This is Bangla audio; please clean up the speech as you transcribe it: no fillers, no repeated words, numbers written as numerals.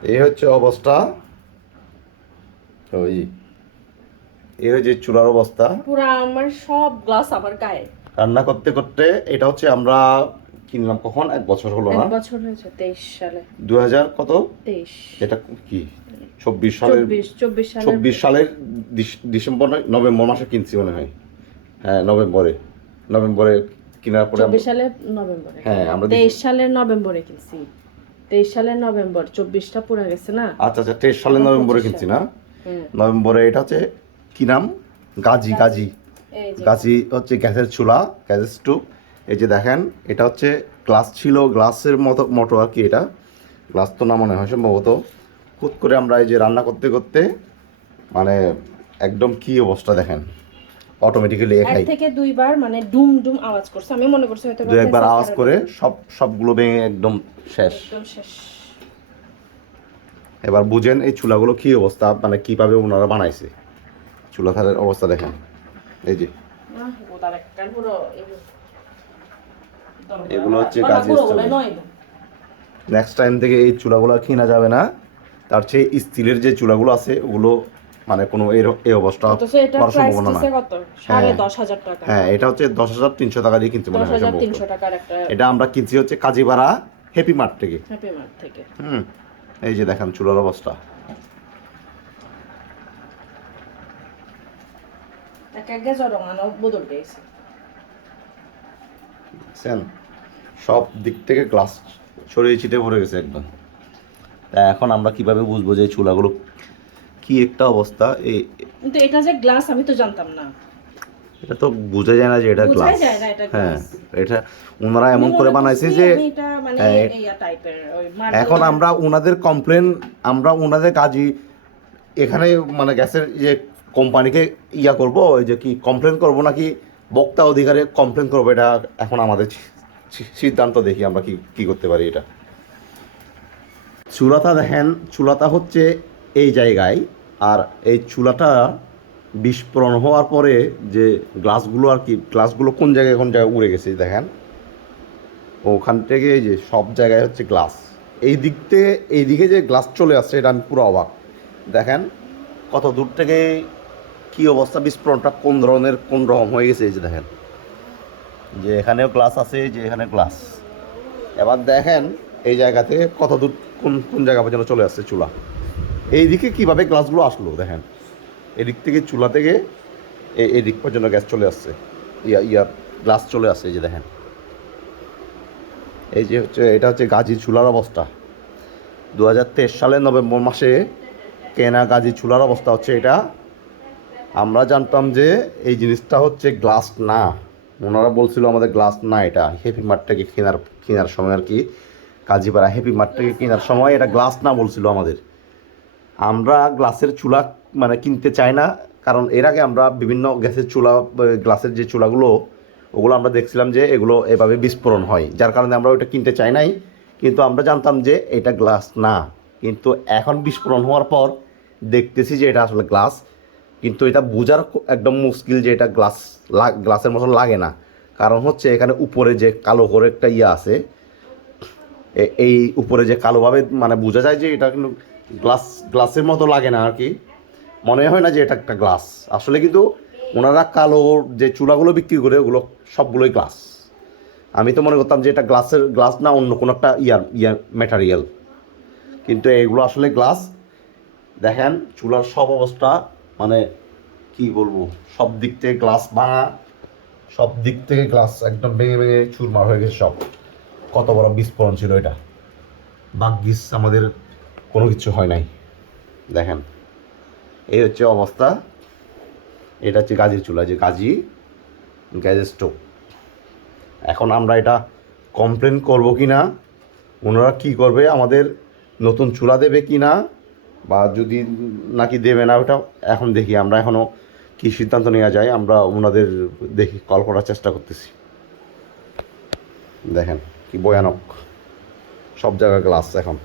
এই হচ্ছে অবস্থা। ওই এই হচ্ছে চুলার অবস্থা। পুরা আমার সব গ্লাস আমার গায়ে। রান্না করতে করতে এটা হচ্ছে আমরা কিনলাম কখন, 1 বছর হলো এক না? বছর হয়েছে 23 সালে। 2000 কত, 23, এটা কি 24 সালের, 24 সালের 24 সালের ডিসেম্বর নয় নভেম্বর মাসে কিনছি মনে হয়। হ্যাঁ নভেম্বরে, নভেম্বরে কেনার পরে 24 সালের নভেম্বরে। হ্যাঁ আমরা 23 সালের নভেম্বরে কিনছি। 23 সালের নভেম্বর, 24টা পুরা গেছে না। আচ্ছা আচ্ছা 23 সালের এখন নভেম্বরে 25 কিনছি সাল। না? হুম। নভেম্বরে এটা হচ্ছে কি নাম, গাজি গাজি এই যে গাজি হচ্ছে গ্যাসের চুলা, গ্যাসের স্টোভ। এই যে দেখেন এটা হচ্ছে গ্লাস ছিল, গ্লাসের মতো আর কি, এটা গ্লাস তো না মনে হয় সম্ভবত। হুট করে আমরা এই যে রান্না করতে করতে মানে একদম কি অবস্থা দেখেন, অটোমেটিক্যালি এক একাই থেকে দুইবার মানে ডুম ডুম আওয়াজ করছে, আমি মনে করছি হয়তো দু একবার আওয়াজ করে সবগুলো ভেঙে একদম শেষ। একদম শেষ। এবার বুঝেন এই চুলাগুলো কি অবস্থা, মানে কিভাবে ওনারা বানাইছে। চুলা থালের অবস্থা দেখেন, এই যে গোদার একটা পুরো এগুলো হচ্ছে গাজী স্টোভ। নেক্সট টাইম থেকে এই চুলাগুলো কিনা যাবে না, তার চেয়ে স্টিলের যে চুলাগুলো আছে ওগুলো মানে কোনো এই অবস্থা করার সম্ভাবনা না। কত 10,500 টাকা। হ্যাঁ এটা হচ্ছে 10,300 টাকা দিয়ে কিনতে মনে হয় সম্ভবত। 10,300 টাকার একটা। এটা আমরা কিনছি হচ্ছে কাজীপাড়া হ্যাপি মার্ট থেকে। হ্যাপি মার্ট থেকে। এই যে দেখেন চুলার অবস্থা। এক এক গেছে রঙানো বদল গেছে। দেখছেন সব দিক থেকে গ্লাস ছড়িয়ে ছিটে ভরে গেছে একদম। তা এখন আমরা কিভাবে বুঝবো যে এই চুলাগুলো কি একটা অবস্থা? কিন্তু এটা যে গ্লাস আমি তো জানতাম না। এটা তো বোঝা যায় না যে এটা গ্লাস। বোঝাই যায় না এটা হ্যাঁ গ্লাস। এটা ওনারা এমন করে বানাইছে যে এটা মানে এইয়া টাইপের ওই এখন আমরা ওনাদের কমপ্লেন, আমরা ওনাদের কাজই এখানে মানে গ্যাসের যে কোম্পানিকে ইয়া করব, ওই যে কি কমপ্লেন করব নাকি বক্তা অধিকারে কমপ্লেন করবো, এটা এখন আমাদের সিদ্ধান্ত। দেখি আমরা কি কি করতে পারি। এটা চুলাটা দেখেন, চুলাটা হচ্ছে এই জায়গায়, আর এই চুলাটা বিস্ফোরণ হওয়ার পরে যে গ্লাসগুলো আর কি, গ্লাসগুলো কোন জায়গায় কোন জায়গায় উড়ে গেছে দেখেন। ওখান থেকে এই যে সব জায়গায় হচ্ছে গ্লাস, এই দিক থেকে এইদিকে যে গ্লাস চলে আসছে এটা আমি পুরো অবাক। দেখেন কত দূর থেকে কি অবস্থা, বিস্ফোরণটা কোন ধরনের কোন রকম হয়ে গেছে। এই যে দেখেন যে এখানেও গ্লাস আছে, যে এখানে গ্লাস। এবার দেখেন এই জায়গা থেকে কত দূর কোন কোন জায়গা পর্যন্ত চলে আসছে চুলা। এইদিকে কীভাবে গ্লাসগুলো আসলো দেখেন, এদিক থেকে চুলা থেকে এই দিক পর্যন্ত গ্যাস চলে আসছে, গ্লাস চলে আসছে। এই যে দেখেন এই যে হচ্ছে এটা হচ্ছে গাজী চুলার অবস্থা। 2023 সালের নভেম্বর মাসে কেনা গাজী চুলার অবস্থা হচ্ছে এটা। আমরা জানতাম যে এই জিনিসটা হচ্ছে গ্লাস না, ওনারা বলছিল আমাদের গ্লাস না, এটা হ্যাপি মার্ট থেকে কেনার সময় আর কি, কাজীপাড়া হ্যাপি মার্ট থেকে কেনার সময় এটা গ্লাস না বলছিল আমাদের। আমরা গ্লাসের চুলা মানে কিনতে চাই না, কারণ এর আগে আমরা বিভিন্ন গ্যাসের চুলা, গ্লাসের যে চুলাগুলো ওগুলো আমরা দেখছিলাম যে এগুলো এভাবে বিস্ফোরণ হয়, যার কারণে আমরা ওইটা কিনতে চাই নাই। কিন্তু আমরা জানতাম যে এটা গ্লাস না, কিন্তু এখন বিস্ফোরণ হওয়ার পর দেখতেছি যে এটা আসলে গ্লাস। কিন্তু এটা বোঝার একদম মুশকিল যে এটা গ্লাসের মতন লাগে না। কারণ হচ্ছে এখানে উপরে যে কালো করে একটা ইয়ে আছে, এই উপরে যে কালোভাবে মানে বোঝা যায় যে এটা কিন্তু গ্লাসের মতো লাগে না আর কি, মনে হয় না যে এটা একটা গ্লাস আসলে। কিন্তু ওনারা কালো যে চুলাগুলো বিক্রি করে ওগুলো সবগুলোই গ্লাস। আমি তো মনে করতাম যে এটা গ্লাস না, অন্য কোনো একটা ম্যাটেরিয়াল, কিন্তু এগুলো আসলে গ্লাস। দেখেন চুলার সব অবস্থা, মানে কি বলবো, সব দিক থেকে গ্লাস ভাঙা, সব দিক থেকে গ্লাস একদম ভেঙে ভেঙে চুরমার হয়ে গেছে সব। কত বড় বিস্ফোরণ ছিল এটা, ভাগ্যিস আমাদের কোনো কিছু হয় নাই। দেখেন এই হচ্ছে অবস্থা। এটা হচ্ছে গাজীর চুলা, যে গাজী গ্যাস স্টোভ। এখন আমরা এটা কমপ্লেন করব কি না, ওনারা কী করবে, আমাদের নতুন চুলা দেবে কি না, বা যদি নাকি দেবে না ওটা এখন দেখি আমরা এখনও কী সিদ্ধান্ত নেওয়া যায়। আমরা ওনাদের দেখি কল করার চেষ্টা করতেছি। দেখেন কি ভয়ানক, সব জায়গায় গ্লাস এখন।